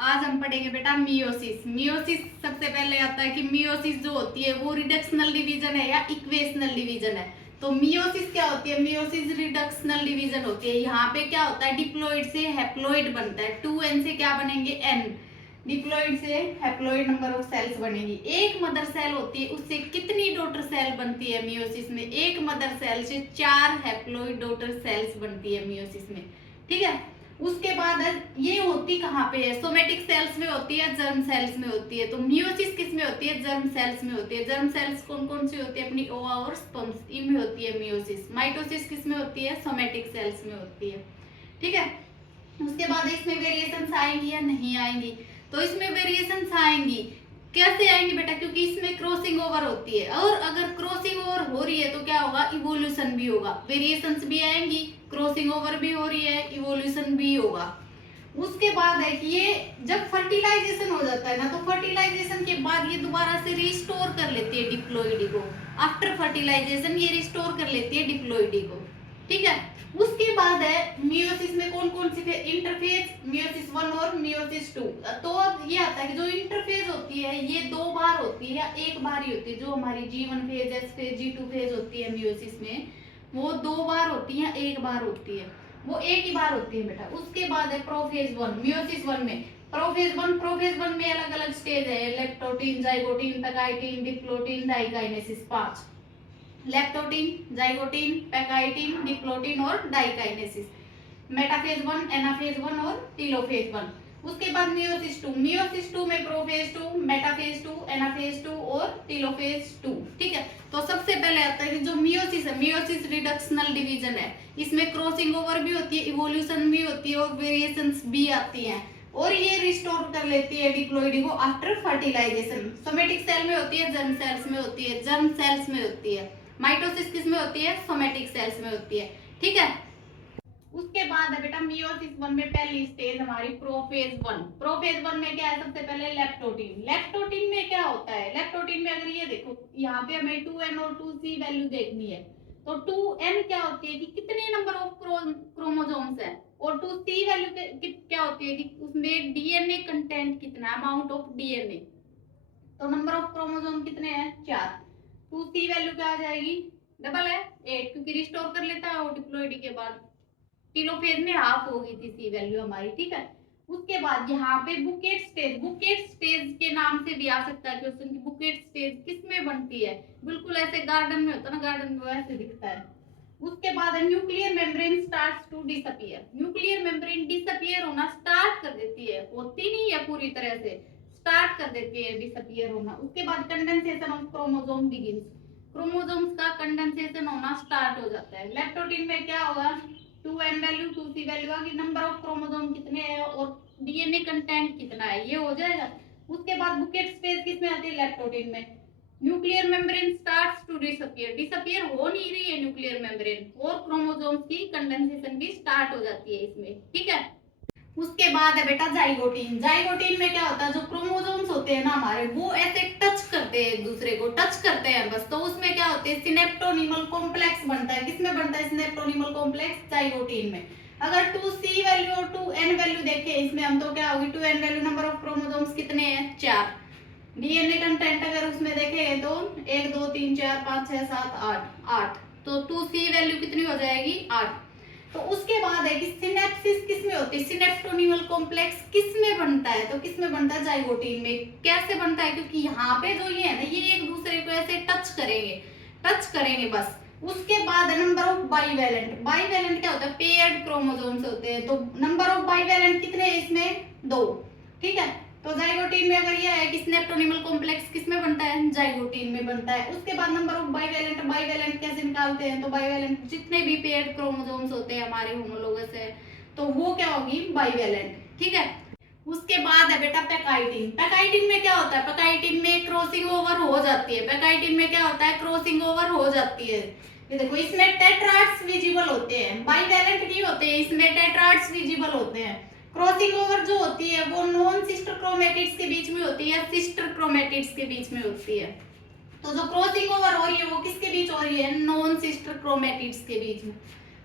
आज हम पढ़ेंगे बेटा मियोसिस। मियोसिस सबसे पहले आता है कि मियोसिस जो होती है वो रिडक्शनल डिवीजन है या इक्वेशनल डिवीजन है। तो मियोसिस क्या होती है? मियोसिस रिडक्शनल डिवीजन होती है। यहाँ पे क्या होता है, डिप्लॉइड से हैप्लॉइड बनता है। 2n से क्या बनेंगे? n। डिप्लॉइड से हैप्लॉइड नंबर ऑफ सेल्स बनेगी। एक मदर सेल होती है, उससे कितनी डॉटर सेल बनती है मियोसिस में? एक मदर सेल से 4 हैप्लॉइड डॉटर सेल्स बनती है मियोसिस में। ठीक है। उसके बाद ये होती कहाँ पे है? सोमेटिक सेल्स में होती है, जर्म सेल्स में होती है। तो मियोसिस किस में होती है? जर्म सेल्स में होती है। जर्म सेल्स कौन कौन सी होती है? अपनी ओवा और स्पर्म्स, इनमें होती है मियोसिस। माइटोसिस किस में होती है? सोमेटिक सेल्स में होती है। ठीक है। उसके बाद इसमें वेरिएशंस आएंगी या नहीं आएंगी? तो इसमें वेरिएशंस आएंगी। कैसे आएंगे बेटा? क्योंकि इसमें क्रॉसिंग ओवर होती है, और अगर क्रॉसिंग ओवर हो रही है तो क्या होगा? इवोल्यूशन भी होगा। वेरिएशंस भी आएंगी, क्रॉसिंग ओवर भी हो रही है, इवोल्यूशन भी होगा। उसके बाद है कि ये जब फर्टिलाइजेशन हो जाता है ना, तो फर्टिलाइजेशन के बाद ये दोबारा से रिस्टोर कर लेती है डिप्लॉइडी को। आफ्टर फर्टिलाइजेशन ये रिस्टोर कर लेती है डिप्लॉइडी को। ठीक है। उसके बाद है मियोसिस में कौन कौन सी इंटरफेज? मियोसिस 1 और मियोसिस 2। तो अब ये आता है कि जो इंटरफेज होती है ये 2 बार होती है या 1 बार ही होती है। जो हमारी G1 phase, S phase, G2 phase होती है मियोसिस में, वो 2 बार होती है, 1 बार होती है। वो एक ही बार होती है बेटा। उसके बाद है प्रोफेज 1। मियोसिस 1 में प्रोफेज 1 में अलग अलग स्टेज है। Leptotene, zygotene, pachytene, diplotene, diakinesis. 5 leptotene, zygotene, pachytene, diplotene और डाइकाइनेसिस। मेटाफेज 1, एनाफेज 1 और टीलोफेज 1। उसके बाद मियोसिस 2। मियोसिस 2 में प्रोफेज 2, मेटाफेज 2, एनाफेज 2 और टीलोफेज 2। ठीक है। तो सबसे पहले आता है कि जो मियोसिस है, मियोसिस रिडक्शनल डिवीजन है। इसमें क्रॉसिंग ओवर भी होती है, इवोल्यूशन भी होती है और वेरिएशंस भी आती हैं। और ये रिस्टोर कर लेती है डिप्लॉइडी को आफ्टर फर्टिलाइजेशन। सोमेटिक सेल में होती है, जर्म सेल्स में होती है, जर्म सेल्स में होती है। माइटोसिस किस में होती है? सोमेटिक सेल्स में होती है। ठीक है। उसके बाद है बेटा मियोसिस 1 में पहली स्टेज हमारी प्रोफेज 1। प्रोफेज 1 में क्या है? सबसे पहले लेप्टोटीन। लेप्टोटीन में क्या होता है? लेप्टोटीन में अगर ये देखो, यहाँ पे हमें 2n और 2c वैल्यू देखनी है। तो 2n क्या होती है कि कितने नंबर ऑफ क्रोमोसोम्स है, और 2c वैल्यू क्या होती है कि उसमें डीएनए कंटेंट कितना है, अमाउंट ऑफ डीएनए। तो नंबर ऑफ क्रोमोसोम कितने हैं? 4। 2c वैल्यू क्या आ जाएगी? डबल है, 8, क्योंकि रिस्टोर कर लेता है वो डिप्लॉइडी के बाद। टीलोफेज में हाफ हो गई थी सी वैल्यू हमारी। ठीक है। उसके बाद यहाँ पे बुकेट स्टेज। बुकेट स्टेज के नाम से भी आ सकता है क्वेश्चन की बुकेट स्टेज किस में बनती है? बिल्कुल ऐसे गार्डन में होता है ना, गार्डन में वैसे दिखता है। उसके बाद nuclear membrane starts to disappear. Nuclear membrane disappear होना स्टार्ट कर देती है, होती नहीं है पूरी तरह से, स्टार्ट कर देती है डिसअपियर होना। उसके बाद condensation of chromosome begins. Chromosomes का कंडेंसेशन होना स्टार्ट हो जाता है। लेप्टोटीन में क्या होगा? 2n वैल्यू, 2c वैल्यू आ गई, नंबर ऑफ क्रोमोसोम कितने हैं और डीएनए कंटेंट कितना है, ये हो जाएगा। उसके बाद बुकेट स्टेज किसमें आती है? लेप्टोटीन में। Nuclear membrane starts to disappear. Disappear हो नहीं रही है न्यूक्लियर मेम्ब्रेन, और क्रोमोसोम्स की कंडेंसेशन भी स्टार्ट हो जाती है इसमें। ठीक है। उसके बाद है बेटा जाइगोटीन। जाइगोटीन में क्या होता है? जो क्रोमोसोम्स होते हैं ना हमारे, वो ऐसे टच करते हैं, एक दूसरे को टच करते हैं बस। तो उसमें क्या होते हैं? सिनेप्टोनिमल कॉम्प्लेक्स बनता है। किसमें बनता है सिनेप्टोनिमल कॉम्प्लेक्स? जाइगोटीन में। अगर 2c वैल्यू और 2n वैल्यू देखें इसमें हम, तो क्या होगी? 2n value, number of chromosomes कितने हैं? 4। डीएनए कंटेंट अगर उसमें देखें तो 1 2 3 4 5 6 7 8 8। तो 2c वैल्यू कितनी हो जाएगी? 8। तो उसके बाद है कि सिनेप्सिस किस में होती है? सिनेप्टोनिमल कॉम्प्लेक्स किस में बनता है? तो किस में बनता है? जाइगोटीन में। कैसे बनता है? क्योंकि यहाँ पे जो ये है ना, ये एक दूसरे को ऐसे टच करेंगे बस। उसके बाद नंबर ऑफ बाइवेलेंट। बाइवेलेंट क्या होता है? पेयर्ड क्रोमोसोम्स होते हैं। तो नंबर ऑफ बाइवेलेंट कितने हैं इसमें? 2। ठीक है। तो जाइगोटीन में अगर यह है कि स्नेप्टोनिमल कॉम्प्लेक्स किस में बनता है? जाइगोटीन में बनता है। उसके बाद नंबर ऑफ बाइवेलेंट। बाइवेलेंट कैसे निकालते हैं? तो बाइवेलेंट जितने भी पेयर्ड क्रोमोसोम्स होते हैं हमारे होमोलोगस है, तो वो क्या होगी? बाइवेलेंट। ठीक है। उसके बाद है बेटा पैकाइटिन। पैकाइटिन में क्या होता है? पैकाइटिन में क्रॉसिंग ओवर हो जाती है। पैकाइटिन में क्या होता है? क्रॉसिंग ओवर हो जाती है। ये देखो, इसमें टेट्राड्स विजिबल होते हैं, बाइवेलेंट नहीं होते हैं, इसमें टेट्राड्स विजिबल होते हैं। क्रॉसिंग ओवर जो होती है वो नॉन सिस्टर क्रोमेटिड्स के बीच में होती है, सिस्टर क्रोमेटिड्स के बीच में होती है। तो जो क्रॉसिंग ओवर हो रही है वो किसके बीच हो रही है? नॉन सिस्टर क्रोमेटिड्स के बीच में।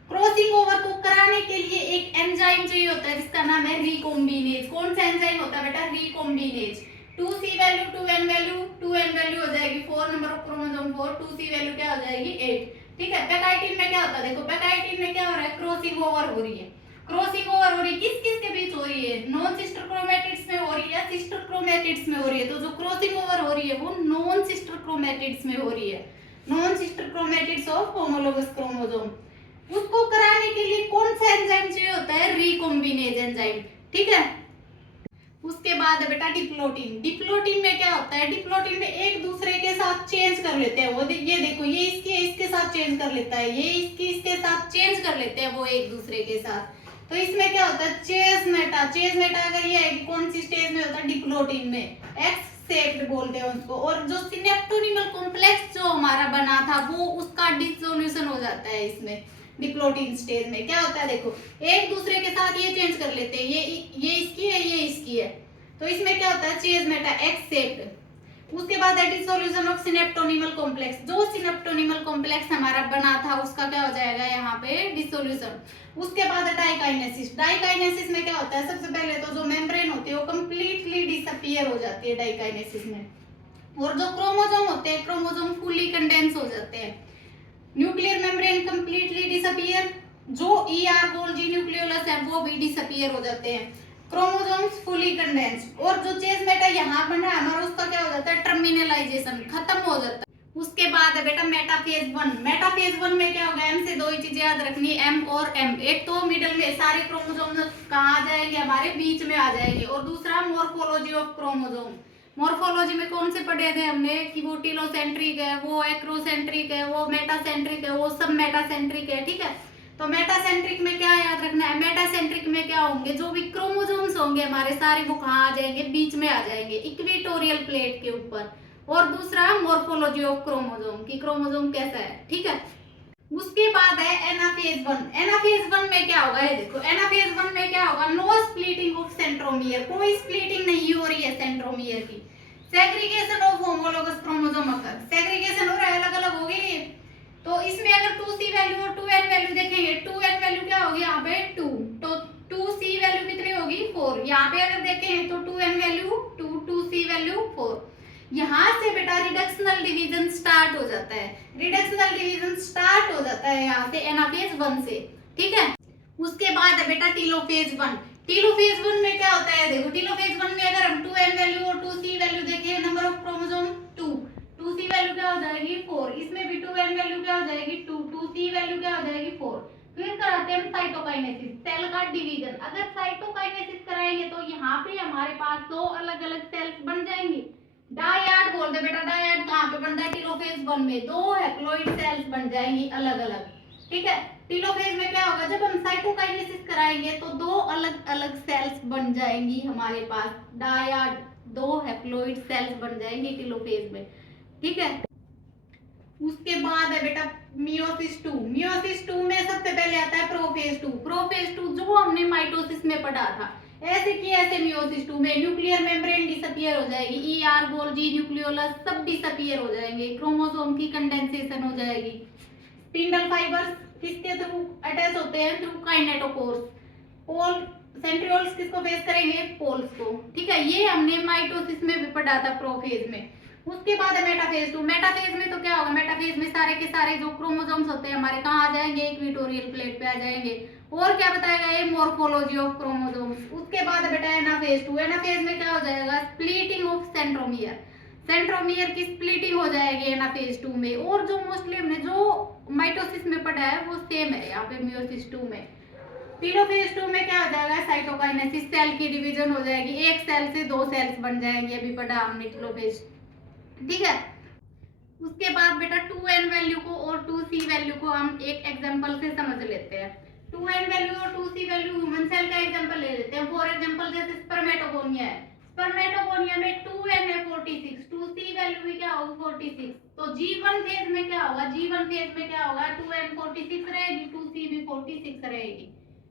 क्रॉसिंग ओवर को कराने के लिए एक एंजाइम चाहिए होता है जिसका नाम है रिकॉम्बिनेज। कौन सा एंजाइम होता है बेटा? Recombinase. 2C value 2N value 2N value हो जाएगी 4 number of chromosome 4, 2C value क्या हो जाएगी 8। ठीक है। पैकाइटिन में क्या होता है? देखो पैकाइटिन में क्या हो रहा है? क्रॉसिंग ओवर हो रही है। क्रॉसिंग ओवर हो रही है किस किस के बीच हो रही है? नॉन सिस्टर क्रोमैटिड्स में हो रही है, सिस्टर क्रोमैटिड्स में हो रही है। तो जो क्रॉसिंग ओवर हो रही है वो नॉन सिस्टर क्रोमैटिड्स में हो रही है, non sister chromatids of homologous chromosome. उसको कराने के लिए कौन सा एंजाइम चाहिए होता है? Recombinase enzyme. ठीक है। उसके बाद है बेटा डिप्लोटिन। डिप्लोटिन में क्या होता है? डिप्लोटिन में एक दूसरे के साथ चेंज कर लेते हैं वो। ये देखो, ये इसके साथ चेंज कर लेता है, ये इसके साथ चेंज कर लेते हैं वो एक दूसरे के साथ। तो इसमें क्या होता है? Chase Meta. चेज मेटा अगर ये है कौन सी स्टेज में होता है? डिप्लोटिन में, एक्स सेप्ड बोलते हैं उसको। और जो सिनेप्टोनिमल कॉम्प्लेक्स जो हमारा बना था वो उसका डिसोल्यूशन हो जाता है इसमें। डिप्लोटिन स्टेज में क्या होता है? देखो, एक दूसरे के साथ ये चेंज कर लेते हैं, ये इसकी है, ये इसकी है। तो इसमें क्या होता है? Chase Meta, x सेप्ड। उसके बाद है डिसोल्यूशन ऑफ सिनेप्टोनिमल कॉम्प्लेक्स। जो सिनेप्टोनिमल कॉम्प्लेक्स हमारा बना था उसका क्या हो जाएगा यहाँ पे? डिसोल्यूशन। उसके बाद है डाइकाइनेसिस। डाइकाइनेसिस में क्या होता है? सबसे पहले तो जो मेम्ब्रेन होती है वो कंप्लीटली डिसअपीयर हो जाती है डाइकाइनेसिस में। और जो क्रोमोसोम होते हैं, क्रोमोसोम फुली कंडेंस हो जाते हैं। Nuclear membrane completely disappear. जो ER गोल्जी न्यूक्लियोलस है वो भी डिसअपीयर हो जाते हैं। Chromosomes fully condense. और जो चेज मेटा यहाँ बन रहा है हमारा उसका क्या हो जाता है? टर्मिनलाइजेशन, खत्म हो जाता है। उसके बाद है बेटा मेटाफेज 1। मेटाफेज 1 में क्या होगा? M से दो ही चीजें याद रखनी है, M और M। एक तो मिडल में सारे क्रोमोसोम कहाँ आ जाएंगे? हमारे बीच में आ जाएंगे। और दूसरा मॉर्फोलॉजी ऑफ क्रोमोसोम। मॉर्फोलॉजी में कौन से पढ़े थे हमने कि वो टीलोसेंट्रिक है, वो एक्रोसेंट्रिक है, वो मेटासेंट्रिक है, वो सब मेटासेंट्रिक है। ठीक है। तो मेटासेंट्रिक में क्या याद रखना है? मेटासेंट्रिक में क्या होंगे? जो भी क्रोमोसोम्स होंगे हमारे सारे वो कहाँ आ जाएंगे? बीच में आ जाएंगे, इक्वेटोरियल प्लेट के ऊपर। और दूसरा मॉर्फोलॉजी ऑफ क्रोमोसोम की क्रोमोसोम कैसा है। ठीक है। उसके बाद है एनाफेज 1। एनाफेज 1 में क्या होगा? ये देखो, एनाफेज 1 में क्या होगा? No splitting of centromere. कोई स्प्लिटिंग नहीं हो रही है सेंट्रोमियर की। Segregation of homologous chromosome occur. Segregation हो रहा है, अलग अलग हो गई। तो इसमें अगर 2C वैल्यू और 2N वैल्यू देखेंगे, 2N वैल्यू क्या होगी यहाँ पे? 2। तो 2C वैल्यू कितनी होगी? 4। यहाँ पे अगर देखें तो 2N वैल्यू 2, 2C वैल्यू 4। यहाँ से बेटा रिडक्शनल डिवीजन स्टार्ट हो जाता है। रिडक्शनल डिवीजन स्टार्ट हो जाता है यहाँ से एनाफेज 1 से। ठीक है। उसके बाद है बेटा टीलोफेज 1। टीलोफेज 1 में क्या होता है? देखो, टीलोफेज 1 में अगर हम 2N वैल्यू और 2C वैल्यू देखें, number of chromosome 2, 2C value क्या हो जाएगी? 4। इसमें भी 2N वैल्यू क्या हो जाएगी? 2, 2C वैल्यू क्या हो जाएगी? 4। फिर कराते हैं साइटोकाइनेसिस, सेल का डिवीजन। अगर साइटोकाइनेसिस कराएंगे तो यहाँ पे हमारे पास दो अलग अलग सेल्स बन जाएंगी। डायड बोल दे बेटा। डायड कहाँ पे बनता है? टीलोफेज 1 में दो हैप्लॉइड सेल्स बन जाएंगी अलग अलग। ठीक है। टीलोफेज में क्या होगा? जब हम साइटोकाइनेसिस कराएंगे तो दो अलग अलग सेल्स बन जाएंगी हमारे पास। डायड, दो हैप्लॉइड सेल्स बन जाएंगी टीलोफेज में। ठीक है। उसके बाद है बेटा मियोसिस 2। मियोसिस 2 में सबसे पहले आता है प्रोफेज 2। प्रोफेज 2 जो हमने माइटोसिस में पढ़ा था, ऐसे की ऐसे मियोसिस 2 में न्यूक्लियर मेम्ब्रेन डिसअपीयर हो जाएगी, ER गोल्जी न्यूक्लियोलस सब डिसअपीयर हो जाएंगे, क्रोमोसोम की कंडेंसेशन हो जाएगी। स्पिंडल फाइबर्स किसके थ्रू अटैच होते हैं? Through kinetochores. पोल सेंट्रियोल्स किसको फेस करेंगे? पोल्स को। ठीक है। ये हमने माइटोसिस में भी पढ़ा था प्रोफेज में। उसके बाद है मेटाफेज 2। मेटाफेज में तो क्या होगा? मेटाफेज में सारे के सारे जो क्रोमोसोम्स होते हैं हमारे कहाँ आ जाएंगे? इक्वेटोरियल प्लेट पे आ जाएंगे। और क्या बताएगा ये? Morphology of chromosomes. उसके बाद बेटा एनाफेज 2। एनाफेज में क्या हो जाएगा? Splitting of centromere. सेंट्रोमियर की स्प्लिटिंग हो जाएगी एनाफेज 2 में। और जो मोस्टली हमने जो माइटोसिस में पढ़ा है वो सेम है यहाँ पे मियोसिस 2 में। टीलोफेज 2 में क्या हो जाएगा? साइटोकाइनेसिस, सेल की डिवीजन हो जाएगी, एक सेल से दो सेल्स बन जाएंगे, अभी पढ़ा हमने टीलोफेज। ठीक है। उसके बाद बेटा 2N वैल्यू को और 2C वैल्यू को हम एक एग्जांपल से समझ लेते हैं। 2N वैल्यू और 2C वैल्यू ह्यूमन सेल का एग्जांपल ले लेते हैं। फॉर एग्जांपल जैसे स्पर्मेटोगोनिया है, स्पर्मेटोगोनिया में 2N है 46, 2C वैल्यू भी क्या होगी? 46। तो G1 फेज में क्या होगा? G1 फेज में क्या होगा? 2N 46 रहेगी, 2C भी 46 रहेगी,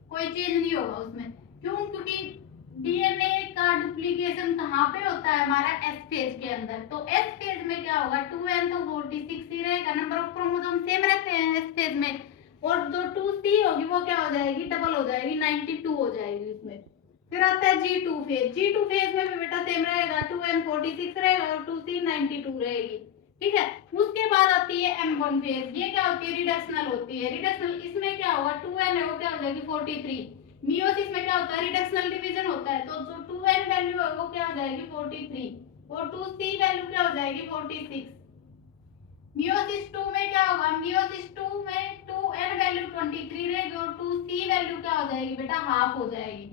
कोई चेंज नहीं होगा उसमें। क्यों? क्योंकि डीएनए का डुप्लीकेशन कहाँ पे होता है? हमारा एस फेज के अंदर। तो एस फेज में क्या होगा? 2N तो 46 ही रहेगा, नंबर ऑफ क्रोमोसोम सेम रहते हैं एस फेज में। और जो 2C होगी वो क्या हो जाएगी, डबल हो जाएगी, 92 हो जाएगी उसमें। फिर आता है G2 फेज। G2 फेज में भी बेटा सेम रहेगा, 2N 46 रहेगा और 2C 92 रहेगी। ठीक है, उसके बाद आती है M1 फेज। ये क्या होती है, रिडक्शनल होती है। रिडक्शनल इसमें क्या होगा, 2N है वो क्या हो जाएगी 43। मियोसिस में क्या होता है, रिडक्शनल डिवीजन होता है, तो जो 2N वैल्यू है वो क्या हो जाएगी 43 और 2C वैल्यू क्या हो जाएगी 46। मियोसिस 2 में क्या होगा, मियोसिस 2 में 2N वैल्यू 23 रहेगी और 2C वैल्यू क्या हो जाएगी बेटा, हाफ हो जाएगी।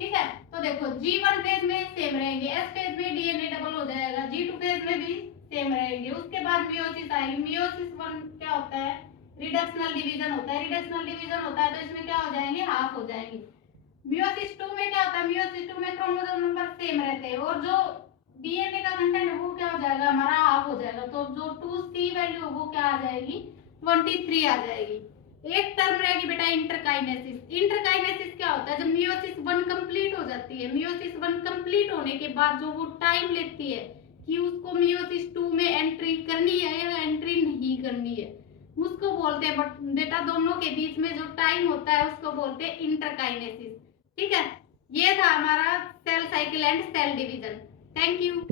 ठीक है, तो देखो G1 फेज में सेम रहेंगे, S फेज में डीएनए डबल हो जाएगा, G2 फेज में भी सेम रहेंगे। उसके बाद मियोसिस आएगी। मियोसिस 1 क्या होता है, रिडक्शनल डिवीजन होता है। रिडक्शनल डिवीजन होता है तो इसमें क्या हो जाएंगे, हाफ हो जाएंगे। मियोसिस 2 में क्या होता है, मियोसिस 2 में क्रोमोसोम नंबर सेम रहते हैं और जो डीएनए का कंटेंट है वो क्या हो जाएगा, हमारा हाफ हो जाएगा, तो जो 2C वैल्यू वो क्या आ जाएगी 23 आ जाएगी। एक टर्म रहेगी बेटा इंटरकाइनेसिस। इंटरकाइनेसिस क्या होता है, जब मियोसिस 1 कंप्लीट हो जाती है, मियोसिस 1 कंप्लीट होने के बाद जो वो टाइम लेती है कि उसको मियोसिस 2 में एंट्री करनी है या एंट्री नहीं करनी है, उसको बोलते हैं। बट बेटा दोनों के बीच में जो टाइम होता है उसको बोलते हैं इंटरकाइनेसिस। ठीक है, ये था हमारा cell cycle and cell division. Thank you.